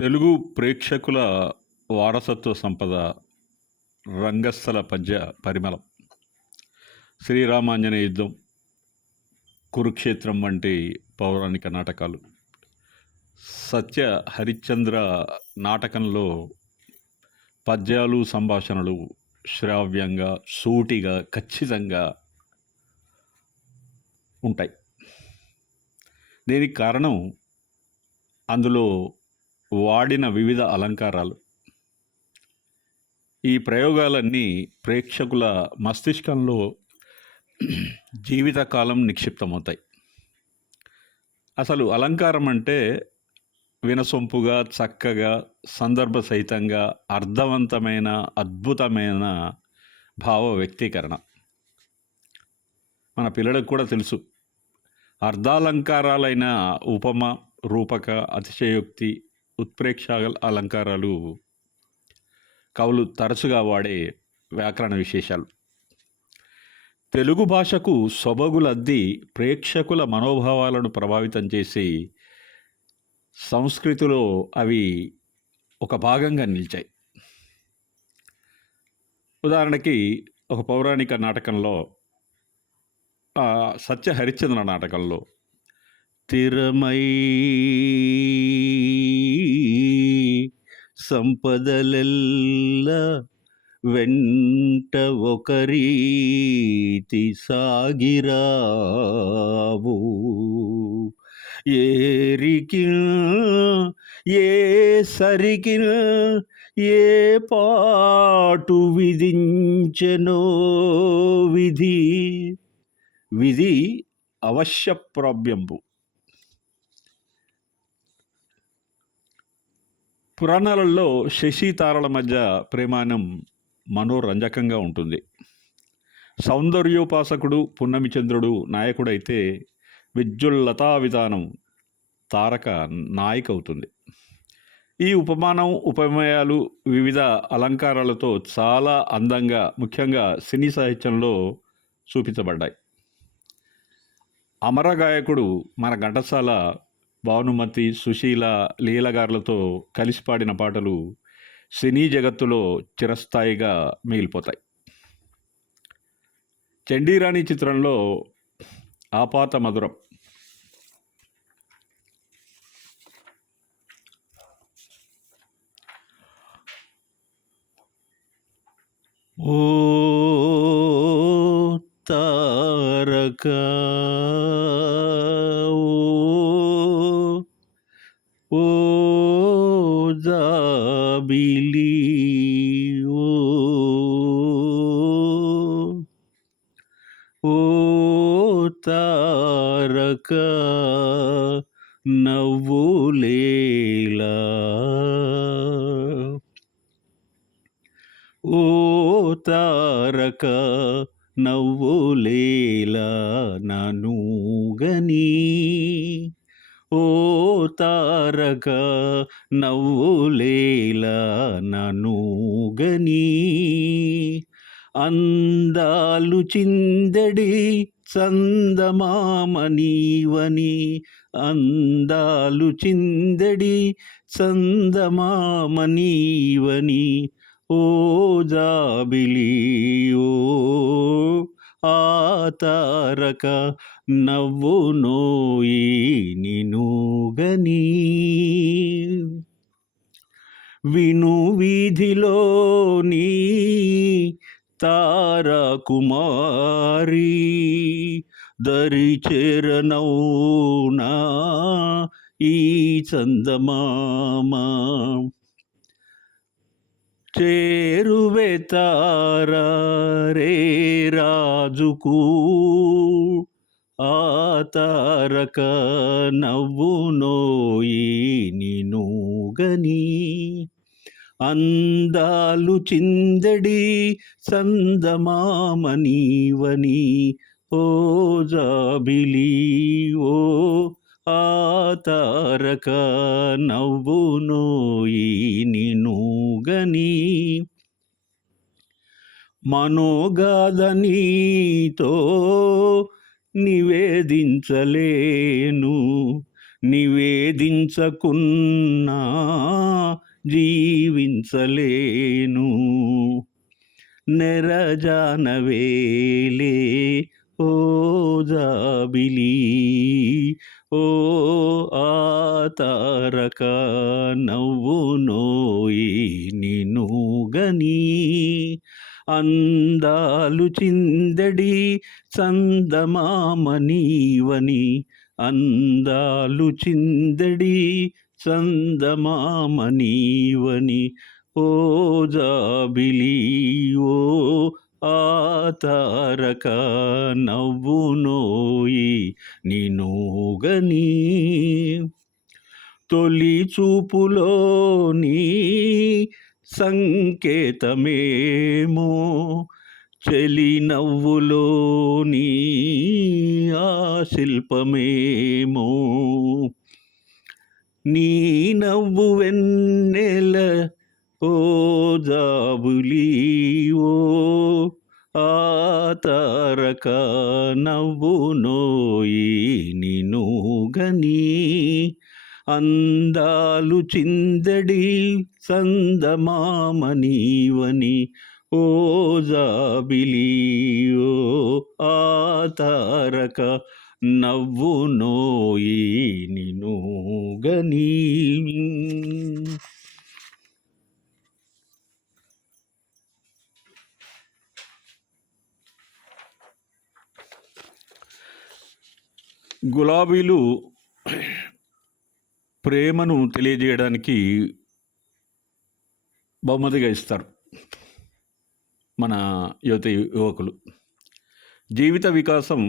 తెలుగు ప్రేక్షకుల వారసత్వ సంపద రంగస్థల పద్య పరిమళం. శ్రీరామాంజనేయ యుద్ధం, కురుక్షేత్రం వంటి పౌరాణిక నాటకాలు. సత్య హరిశ్చంద్ర నాటకంలో పద్యాలు, సంభాషణలు శ్రావ్యంగా, సూటిగా, ఖచ్చితంగా ఉంటాయి. దీనికి కారణం అందులో వాడిన వివిధ అలంకారాలు. ఈ ప్రయోగాలన్నీ ప్రేక్షకుల మస్తిష్కంలో జీవితకాలం నిక్షిప్తమవుతాయి. అసలు అలంకారం అంటే వినసొంపుగా, చక్కగా, సందర్భ సహితంగా, అర్థవంతమైన, అద్భుతమైన భావ వ్యక్తీకరణ. మన పిల్లలకు కూడా తెలుసు. అర్ధాలంకారాలైన ఉపమ, రూపక, అతిశయోక్తి, ఉత్ప్రేక్ష అలంకారాలు కవులు తరచుగా వాడే వ్యాకరణ విశేషాలు. తెలుగు భాషకు సొబగులద్ది ప్రేక్షకుల మనోభావాలను ప్రభావితం చేసి సంస్కృతిలో అవి ఒక భాగంగా నిలిచాయి. ఉదాహరణకి ఒక పౌరాణిక నాటకంలో, సత్య హరిశ్చంద్ర నాటకంలో తిరమై సంపదలెల్ల వెంట ఒకరీతి సాగిరావు, ఏరికి ఏ సరికి ఏ పాటు విధించెనో విధి, విధి అవశ్యప్రాప్యంబు. పురాణాలలో శశి తారల మధ్య ప్రేమానం మనోరంజకంగా ఉంటుంది. సౌందర్యోపాసకుడు పున్నమిచంద్రుడు నాయకుడైతే విద్యుల్లతా విధానం తారక నాయిక అవుతుంది. ఈ ఉపమానం, ఉపమేయాలు వివిధ అలంకారాలతో చాలా అందంగా, ముఖ్యంగా సినీ సాహిత్యంలో చూపించబడ్డాయి. అమరగాయకుడు మన ఘంటసాల భానుమతి, సుశీల, లీలగారులతో కలిసి పాడిన పాటలు సినీ జగత్తులో చిరస్థాయిగా మిగిలిపోతాయి. చండీరాణి చిత్రంలో ఆపాత మధురం, ఓ తారక ఓ జాబిలి ఓ తారక నవ్వులేలా, ఓ తారక నవ్వులేలా నను గని, ఓ తారక నవ్వులేలా నను గని, అందాలు చిందడి చందమామ నీవని, అందాలు చిందడి చందమామ నీవని, ఓ జాబిలి ఓ ఆ తారక నవ్వునోయి నిను గని, విను వీధిలోని తారకుమారి, దరి చేరనౌనా ఈ చందమామ, చేరువే తారా రే రాజుకు, ఆ తారక నవ్వునోయి నిను గని, అందాలు చిందడి చందమామ నీవని, ఓ జాబిలి ఓ ఆ తారక నవ్వునోయి నిను గని, మనోగాధనీతో నివేదించలేను, నివేదించకున్నా జీవించలేను. నెరజానవేలే ఓ జాబిలి, ఓ ఆతారక నవ్వునోయి నిన్ను గని, అందాలు చిందడి చందమామ నీవని, అందాలు చిందడి చందమామ నీవని, ఓ జాబిలి ఓ ఆతారక నవ్వునోయి నిన్నుగని, తొలి చూపులోని సంకేతమేమో, చెలి నవ్వులోని ఆ శిల్పమేమో, నీ నవ్వు వెన్నెల ఓ జాబులి, ఓ ఆతారక నవ్వునోయి నిన్నుగని, అందాలు చిందడి చందమామ నీవని, ఓ జాబిలి ఓ ఆతారక నవ్వునోయి నిన్నుగని. గులాబీలు ప్రేమను తెలియజేయడానికి బహుమతిగా ఇస్తారు మన యువకులు. జీవిత వికాసం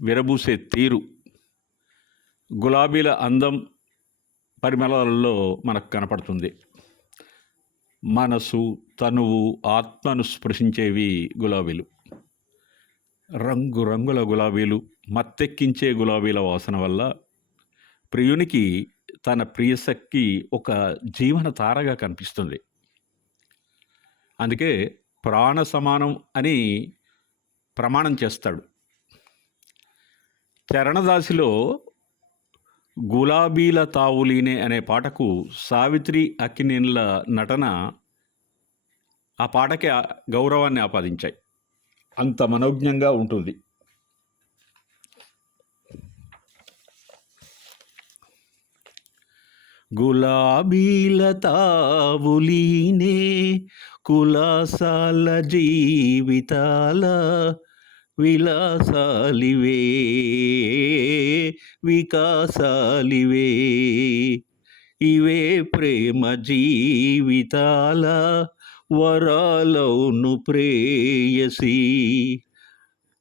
విరబూసే తీరు గులాబీల అందం పరిమళాలలో మనకు కనపడుతుంది. మనసు, తనువు, ఆత్మను స్పృశించేవి గులాబీలు. రంగురంగుల గులాబీలు, మత్తెక్కించే గులాబీల వాసన వల్ల ప్రియునికి తన ప్రియసఖి ఒక జీవన తారగా కనిపిస్తుంది. అందుకే ప్రాణ సమానం అని ప్రమాణం చేస్తాడు. చరణదాసిలో గులాబీల తావులీనే అనే పాటకు సావిత్రి అక్కినేనుల నటన ఆ పాటకి గౌరవాన్ని ఆపాదించాయి. అంత మనోజ్ఞంగా ఉంటుంది. గులాబీల తావులీనే కులాసాల జీవితాల విలాసాలివే వికాసాలివే, ఇవే ప్రేమ జీవితాల వరాలౌను ప్రేయసి.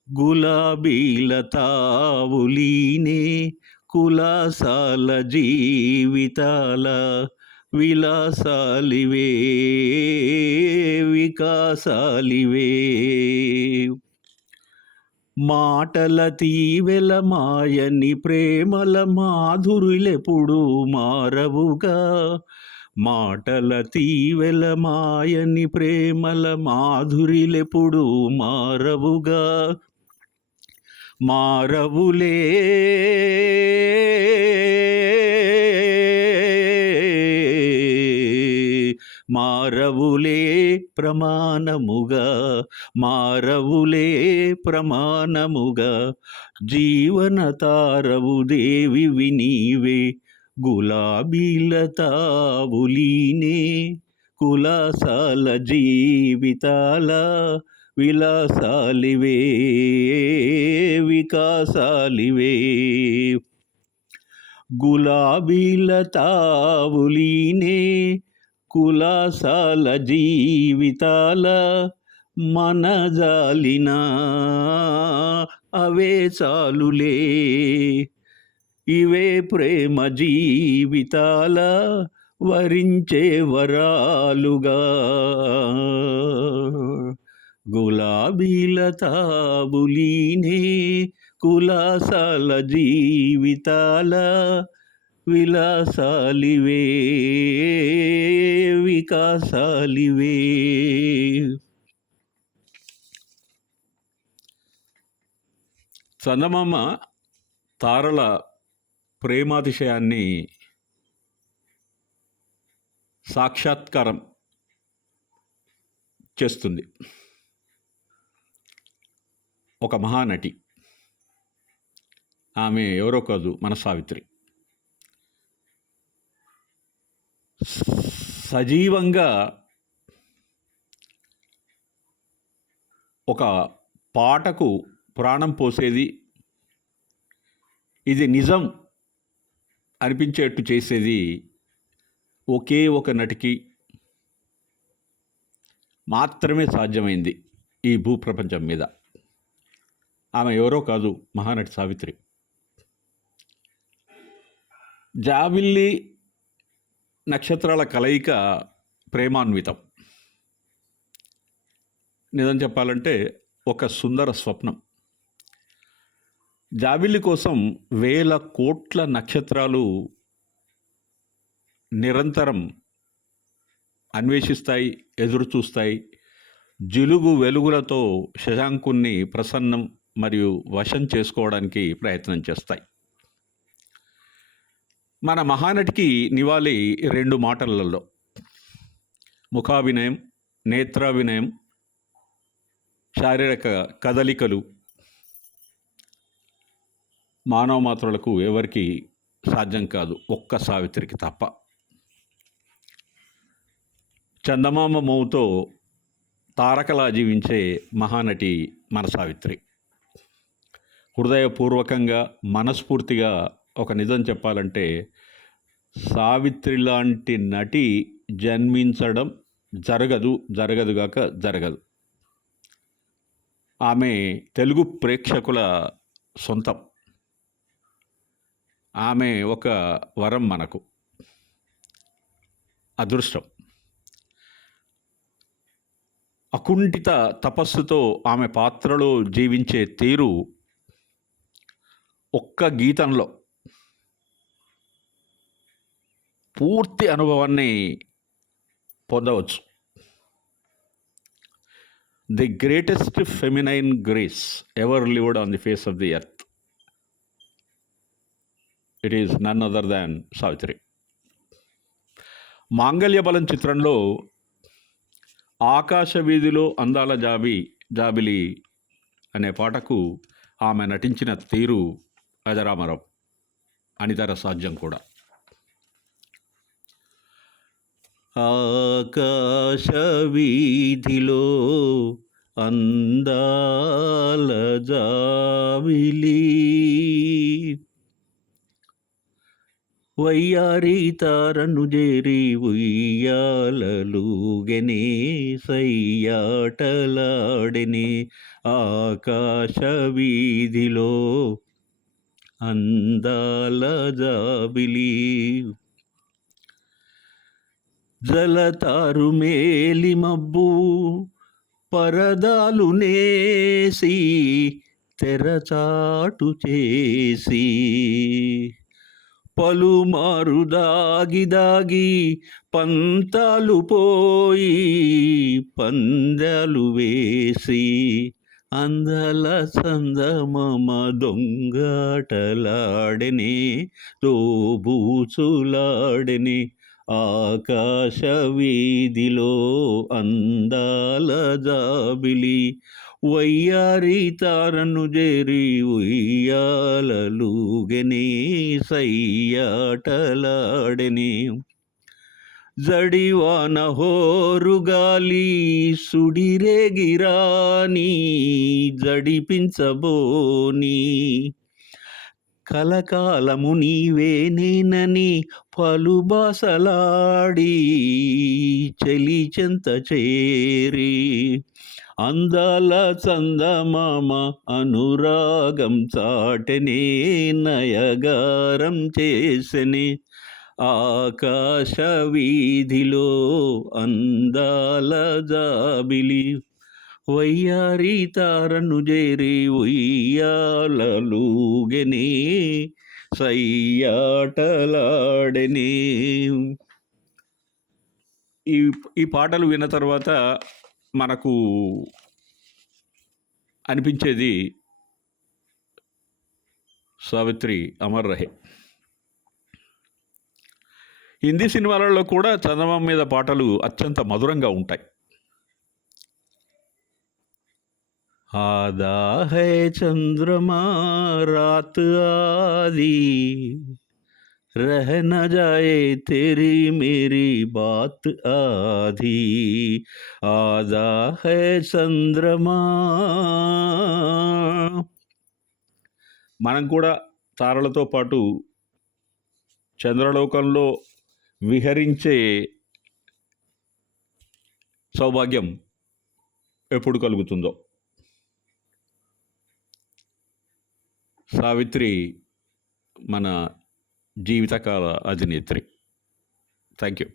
గులాబీల తావులీనే కులాసాల జీవితాల విలాసాలివే వికాసాలివే, మాటల తీవెల మాయని ప్రేమల మాధురులెప్పుడు మారవుగా, మాటల తీవెల మాయని ప్రేమల మాధురిలెప్పుడు మారవుగా, మారవులే మారవులే ప్రమాణముగా, మారవులే ప్రమాణముగా, జీవన తారవు దేవివి నీవే. గులాబీల తావులీనే కులాసాల జీవితాల విలాసాలివే వికాసాలివే, గులాబీల తావులీనే కులాసాల జీవితాల మనజాలిన అవే చాలులే, ఇవే ప్రేమ జీవితాల వరించే వరాలుగా. గులాబీల తాబులీనే కులాసాల జీవితాల విలాసాలివే వికాసాలివే. చందమామ తారల ప్రేమాతిశయాన్ని సాక్షాత్కారం చేస్తుంది. ఒక మహానటి, ఆమె ఎవరో కాదు, మన సావిత్రి. సజీవంగా ఒక పాటకు ప్రాణం పోసేది, ఇది నిజం అనిపించేట్టు చేసేది ఒకే ఒక నటికి మాత్రమే సాధ్యమైంది ఈ భూప్రపంచం మీద. ఆమె ఎవరో కాదు, మహానటి సావిత్రి. జాబిల్లి నక్షత్రాల కలయిక ప్రేమాన్వితం. నిజం చెప్పాలంటే ఒక సుందర స్వప్నం. జాబిల్లి కోసం వేల కోట్ల నక్షత్రాలు నిరంతరం అన్వేషిస్తాయి, ఎదురు చూస్తాయి. జిలుగు వెలుగులతో శశాంకుణ్ణి ప్రసన్నం మరియు వశం చేసుకోవడానికి ప్రయత్నం చేస్తాయి. మన మహానటికి నివాళి 2 మాటలలో: ముఖాభినయం, నేత్రాభినయం, శారీరక కదలికలు. మానవ మాత్రులకు ఎవరికి సాధ్యం కాదు, ఒక్క సావిత్రికి తప్ప. చందమామ మోవుతో తారకలా జీవించే మహానటి మన సావిత్రి. హృదయపూర్వకంగా, మనస్ఫూర్తిగా ఒక నిజం చెప్పాలంటే, సావిత్రి లాంటి నటి జన్మించడం జరగదుగాక జరగదు. ఆమె తెలుగు ప్రేక్షకుల సొంతం. ఆమె ఒక వరం మనకు, అదృష్టం. అకుంఠిత తపస్సుతో ఆమె పాత్రలో జీవించే తీరు ఒక్క గీతంలో పూర్తి అనుభవాన్ని పొందవచ్చు. The greatest feminine grace ever lived on the face of the earth. It is none other than Savitri. Mangalyabalam చిత్రంలో ఆకాశ వీధిలో అందాల జాబిలి అనే పాటకు ఆమె నటించిన తీరు అజరామరం, అనితర సాధ్యం కూడా. ఆకాశ వీధిలో అందాల జాబిలి, వయ్యారి తారను జేరి ఉయ్యాలలుగెనే, సయ్యాటలాడెనే. ఆకాశ వీధిలో అందాల జాబిలి, జలతారు మేలి మబ్బు పరదాలు నేసి, తెరచాటు చేసి, పలుమారు దాగి పంతాలు పోయి పందాలు వేసి, అందల చందమామ దొంగాటలాడెనే, తోబూచులాడెనే. ఆకాశ వీధిలో అందాల జాబిలి, వయ్యారి తారను జేరి ఉయ్యాలలుగెనే, సయ్యాటలాడెనే. జడివాన హోరుగాలి సుడిరేగిరాని, జడిపించబోని, కలకాలము నీవేనేనని పలుబాసలాడి, చెలి చెంత చేరి, అందాల చందమామ అనురాగం చాటెనే, నయగారం చేసెనే. ఆకాశ వీధిలో అందాల జాబిలి, వయ్యారి తారను జేరి ఉయ్యాలలుగెనే, సయ్యాటలాడెనే. ఈ పాటలు విన్న తర్వాత మనకు అనిపించేది, సావిత్రి అమర్ రహే. హిందీ సినిమాలలో కూడా చందమామ మీద పాటలు అత్యంత మధురంగా ఉంటాయి. ఆదా హై చంద్రమా రాత్ ఆది रह न जाए तेरी मेरी बात आधी आधा है चंद्रमा. మనం కూడా తారలతో పాటు చంద్రలోకంలో విహరించే సౌభాగ్యం ఎప్పుడు కలుగుతుందో. సావిత్రి మన జీవితకాల అధినేత్రి. Thank you.